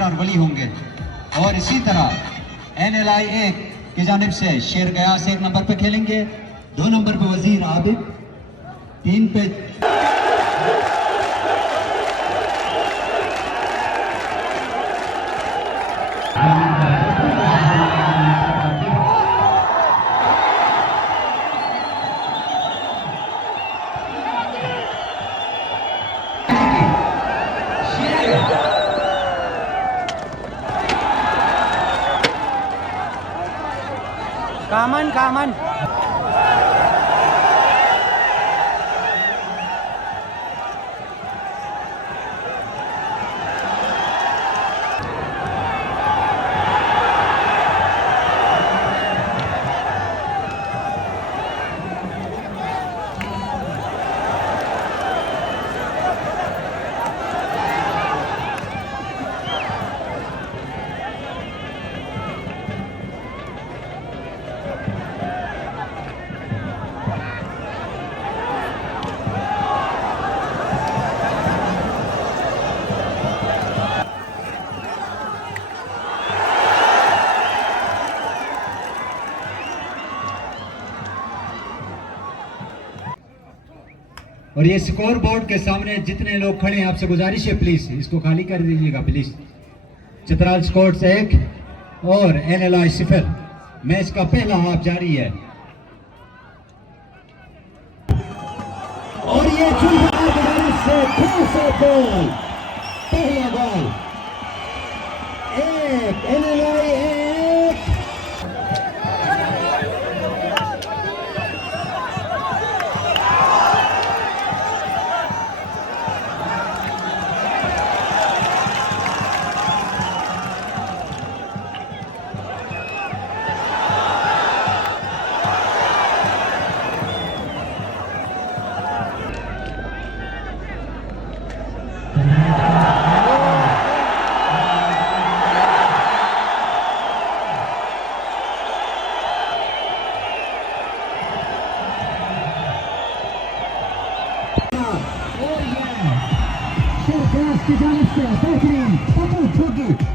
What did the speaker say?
असरार वली होंगे। और इसी तरह NLI 1 की जानिब से शेर गयास 1 नंबर पे खेलेंगे, 2 नंबर पे वजीर आबिद, 3 पे Kaman. और ये स्कोर बोर्ड के सामने जितने लोग खड़े हैं आपसे गुजारिश है प्लीज इसको खाली कर दीजिएगा प्लीज। चित्राल स्कोर्ट्स 1 और NLI 0। मैच का पहला हाफ जारी है और ये से गोल, पहला गोल 1 NLI 1। की जानिब से बेहतरीन